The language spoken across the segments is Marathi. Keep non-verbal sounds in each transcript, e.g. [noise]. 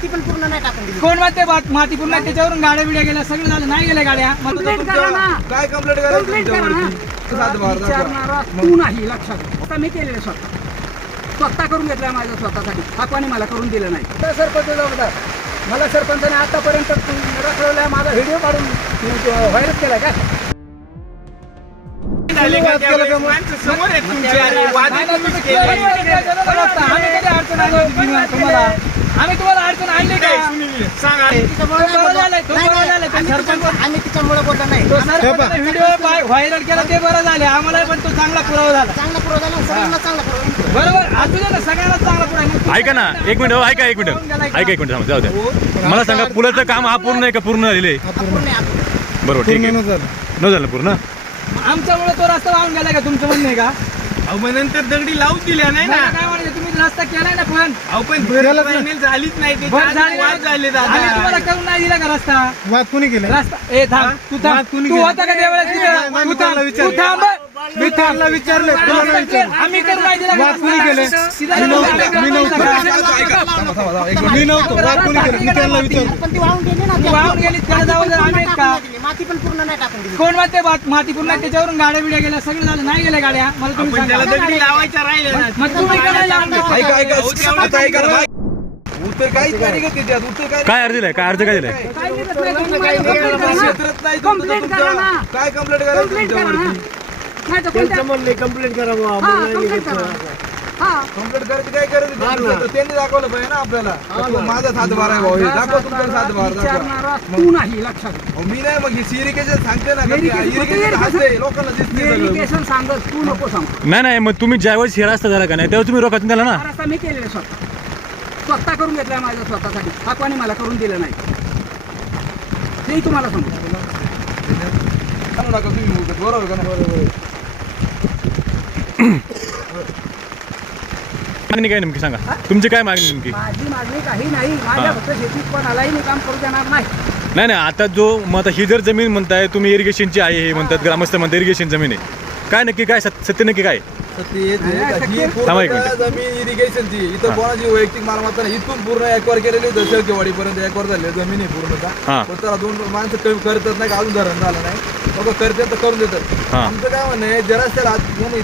माती पण पूर्ण नाही टाकून दिली. कोण माते माती पुन्हा त्याच्यावरून गाड्या बिड्या गेल्या सगळं झालं. नाही गेल्या गाड्या. मग कंप्लेंट करा ना. काय कंप्लेंट करा ना. विचारणारा तू नाही लक्षात. घे. आता मी केलेलं स्वतः. स्वतः करून घेतलं माझ्या स्वतःसाठी. हाकवाने मला करून दिलं नाही. तर सरपंच जबाबदार मला सरपंचाने आतापर्यंत रखडवलाय माझा व्हिडिओ काढून व्हायरल केलाय का? समोर आहे तुमच्या केले. आम्ही कधी अडचण होती तुम्हाला आम्ही तुम्हाला अडचण आणली का तिच्यामुळे नाही बरं बोललो. झालंय, तो नाही, बरं नाही, झालंय, तो आम्ही सरपंच- तिच्यामुळे- बोललो नाही. तो व्हिडिओ व्हायरल केला ते बरं झाले. आम्हाला पण तो चांगला पुरावा झाला. चांगला पुरव झाला सगळ्यांना चांगला पुरव बरोबर. असू दे ना सगळ्यांना चांगला पुरावा ऐका ना एक मिनिट हो, ऐका एक मिनिट. ऐका एक मिनिट थांबा, जाऊ द्या. मला सांगा पुलाचं काम हा पूर्ण आहे का पूर्ण झालेलं आहे. बरोबर ठीक आहे. न झालं पूर्ण? आमच्यामुळे तो रस्ता वाहून गेला का? तुमचं म्हणणं आहे का? अहो मग नंतर दगडी लावून दिल्या नाही ना? मला काय म्हणायचं? रस्ता केलाय ना पण? अहो पण झालीच नाही ते बरं झाले ना? वाद झाले आम्ही तुम्हाला दादा करून नाही दिला का रस्ता? वाद कोणी केलं? रस्ता ए थांब तू थांब. तू होता का त्यावेळेस तिथे? तू थांब. तू थांब मी त्यांना विचारलं तुला नाही विचारलं. आम्ही करून नाही दिला का वाद कोणी केले? सीधा मी नव्हतो, आम्ही करून मी नाही नव्हतो. दिला का? थांबा, थांबा, थांबा, एक मिनिट. मी नव्हतो वाद कोणी केलं मी त्यांना विचारलं पण ती वाहून गेली ना ती वाहून गेली, त्याला जाऊ दे, आम्ही माती का? माती पण पूर्ण नाही टाकून दिली कोण माते माती पुन्हा त्याच्यावरून गाड्या बिड्या गेल्या सगळं झालं नाही गेल्या गाड्या मला तुम्ही पण त्याला सांगा दगडी लावायच्या राहिल्या ना मग तुम्ही का नाही लावलं? ऐका ऐका आता ऐका ना उत्तर काहीच नाही निघत त्याच्यात उत्तर काय काय अर्ज दिलाय काय अर्ज काय दिलाय नाही, तुम्ही मला complaint करा ना. क्षेत्रात नाही तुमचं Complaint करा ना. तुमचं काय कंप्लेंट Complaint करा ना. तुमच्यावरती नाही तर कोणत्या- हा, complaint करा. हा. कंप्लेंट करायची काय करायचं त्यांनी दाखवलं पाहिजे ना आपल्याला. तो माझा सातबार आहे भाऊ. हे दाखवा तुमचा दाखवा. विचारणारा तू नाही लक्षात मी नाही मग ही सिरिकेशन सांगते ना इरिगेशन हसते लोकांना सांगत तू नको सांग. नाही नाही मग तुम्ही ज्यावेळेस हे रस्ता झाला का नाही त्यावेळेस तुम्ही रोखातून द्याला ना? हा रस्ता मी केलेला स्वतः. स्वतः करून घेतलाय माझ्या स्वतःसाठी. हाकवाने मला करून दिलं नाही. तेही तुम्हाला सांगतो सांगू नका तुम्ही. उगाच, बरोबर का नाही? [coughs] मागणी काय नेमकी सांगा. तुमची काय मागणी नेमकी? माझी मागणी काही नाही. माझ्या फक्त शेतीत मी काम करू देणार नाही. नाही नाही आता जो मग आता ही जर जमीन म्हणताय तुम्ही इरिगेशनची आहे हे म्हणतात ग्रामस्थ म्हणतात इरिगेशन जमीन आहे. काय नक्की काय सत्य सत्य नक्की काय आहे का ही थांबा एक पूर्ण मिनिट. जमीन इरिगेशनची इथं कोणाची वैयक्तिक मालमत्ता नाही इथून पूर्ण एकवर केलेली होतं शेवकेवाडीपर्यंत एकवर झाली जमीन आहे पूर्ण हा. का पण त्याला दोन माणसं कमी करतात नाही का अजून धरण झालं नाही लोक करतात तर करून देतात हा. आमचं काय म्हणणं आहे जरा त्याला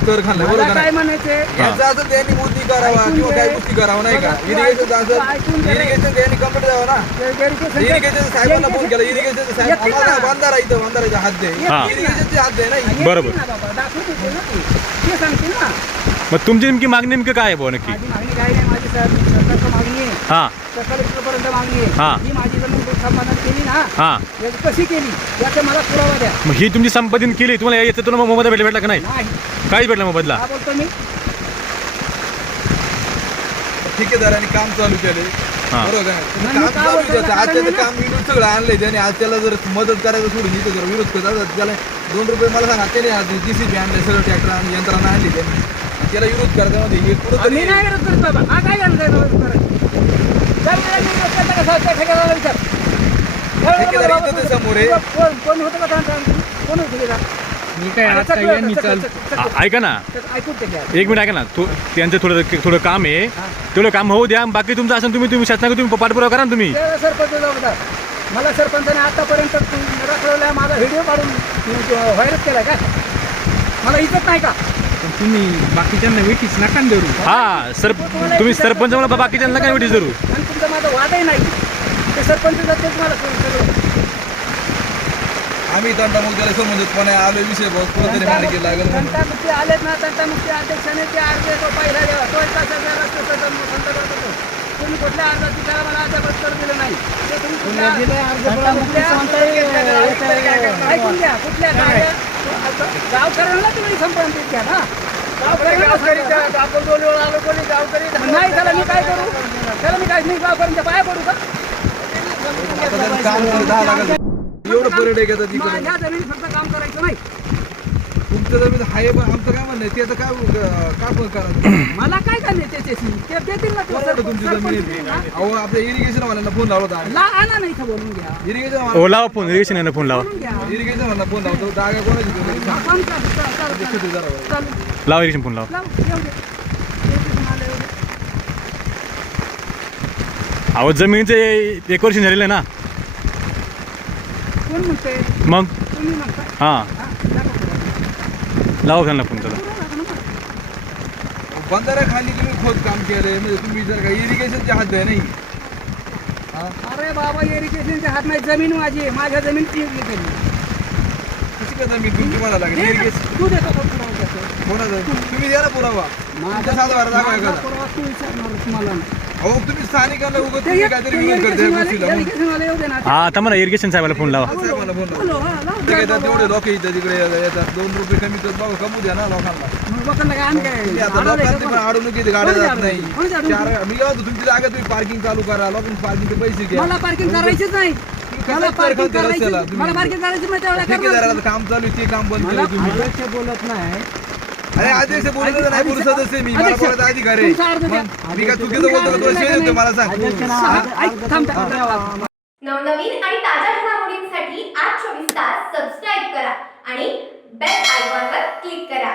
कर खाल्लं मला बरोबर का काय नाही म्हणायचे याचं असं त्यांनी बुद्धी करावा ऐकून किंवा घे. काही गोष्टी करावं नाही का बघा, इरिगेशन तू असं ऐकून घे. इरिगेशन त्यांनी कंप्लीट द्यावं ना इरिगेशन साहेबांना फोन केला इरिगेशन साहेब. आम्हाला बांधारा इथं बांधाराचा हात दे हा. इरिगेशनचे हात दे नाही बरोबर. दाखवते ना ते. ते सांगतील ना? मग तुमची नेमकी मागणी नेमकी काय आहे नक्की? माझी मागणी काय नाही माझी सर. सरकारचं मागणी आहे. हा. सरकार मागणी हा. आहे. ही. माझी जमीन समाधान केली ना हा. याची कशी केली याचा मला पुरावा द्या. मग ही तुमची संपादन केली तुम्हाला याचं तुम्हाला मोबदला भेटला भेटला का नाही? नाही. काहीच भेटला मोबदला. का बोलतो मी? ठेकेदारांनी काम चालू केले हा. बरोबर आहे. काम चालू आज त्याचं. काम सगळं आणलंय त्याने आज त्याला जर मदत करायचं सोडून इथं जर विरोध करतात तर त्याला दोन रुपये मला सांगा त्याने आज जीसीबी आणले सगळं ट्रॅक्टर आणि यंत्रणा आणली त्यांनी आणि त्याला विरोध करता मध्ये हे मी तरी नाही विरोध करत बाबा हा काय करत आहे विरोध करत? जर मला मी विरोध करता कसा होता? ठेकेदाराला विचार. ठेकेदार बाबा, इथं ते समोर आहे. कोण कोण होतं का ट्रान्सफर? कोण होतं? मी काय आता चल. ऐका ना. चल, ऐकून ते घ्या. एक मिनिट ऐका ना. तो त्यांचं थोडं थोडं काम आहे. तेवढं काम होऊ द्या. बाकी तुमचं असं तुम्ही तुम्ही शासनाकडे तुम्ही पाठपुरावा करा ना तुम्ही. त्याला सरपंच जबाबदार मला सरपंचाने आतापर्यंत माझा व्हिडिओ काढून व्हायरल केलाय का? मला इज्जत नाही का? पण तुम्ही बाकीच्यांना वेटीच नका ना धरू. हा सर तुम्ही सरपंच मला बाकीच्यांना काय भेटी जरूर आणि तुमचा माझा वादही नाही. ते सरपंच जाते तुम्हाला सगळं आम्ही तंटा मग त्याला समजतपणे आलो विषय बहुत कुठं तरी मागे लागेल म्हणून. तंटामुक्ती आलेत ना तंटामुक्ती अध्यक्षाने ते अर्ज तो पहिला द्यावा तो एक तासाचा रस्ता सदन संदर्भात होतो तुम्ही कुठल्या अर्जाची त्याला मला अद्याप उत्तर दिलं नाही. ते तुम्ही कुठल्या कुठल्या- ऐकून घ्या कुठल्या काय गावकऱ्यांना तुम्ही संपर्क घ्या ना गावकऱ्यांना नाही त्याला मी काय करू? त्याला मी काय मी गावकऱ्यांच्या पाया पडू का? आता काम जर एवढं पर्यटक येतात इकडे. माझ्या जमिनी फक्त काम करायचं नाही. तुमचं जमीन आहे पण आमचं काय म्हणणं आहे? त्याचं काय काय पण करा मला काय करणे त्याच्याशी ते देतील ना ते कोणाकडे सरपंच- तुमची सरपंच जमीन? आहे? अहो आपल्या इरिगेशन वाल्यांना फोन लावला होता ला आणा नाही इथं बोलून घ्या. इरिगेशन हो लावा फोन. इरिगेशन यांना फोन लावा. बोलून घ्या. इरिगेशन वाल्यांना फोन लावतो जागा कोणाची तुम्ही आपण चालू- चालू- चालू- किती जरा बघा. चालू. लावा इरिगेशन फोन लावा. लाव, येऊ दे. येऊ दे तुम्हाला, येऊ दे. अहो जमिनीचे एक वर्ष झालेलं आहे ना. कोण म्हणते मग? तुम्ही म्हणता. हां. हा, दाखवा. लावा त्यांना फोन चला बंधाऱ्याखाली तुम्ही खोद काम केलंय म्हणजे तुम्ही जर काही इरिगेशनचे हात आहे नाही. हा? अरे बाबा इरिगेशनच्या हात नाही जमीन माझी आहे. माझ्या जमीन कशी का जमीन तुमची मला लागेल? इरिगेशन तू देतो का पुरावा त्याचा? कोणाचं? तुम्ही द्या ना पुरावा. तुमच्या सात बारा दाखवा माझा एखादा. पुरावा तू मला नाही. अहो तुम्ही स्थानिकांना उगत ते तुम्ही काहीतरी विरोध गोष्टीला म्हणून. ना. हा इरिगेशन साहेबाला फोन लावा हा, ते येतात. तेवढे लोक इथं तिकडे येतात दोन रुपये कमी तर बाबा कमू द्या ना लोकांना तुम्ही आता पण गाड्या जात? नाही? चार मी काय म्हणतो, तुमची जागा तुम्ही पार्किंग चालू करा लोकांना पार्किंगचे पैसे घ्या मला पार्किंग करायचीच नाही मला कशात पार्किंग करता करायची रस्त्याला तुम्ही? मला पार्किंग करायची म्हणजे ठेकेदाराचं काम चालू आहे ते काम बंद केलं तुम्ही बोलत नाही अरे अध्यक्ष बोलत नाही बोलू सदस्य मी. मला बोलायचा अधिकार आहे. मग मी काय चुकीचं बोलतो का तुला शेत मला सांग. नवनवीन आणि ताज्या घडामोडींसाठी आज चोवीस तास सबस्क्राईब करा आणि बेल आयकॉनवर क्लिक करा.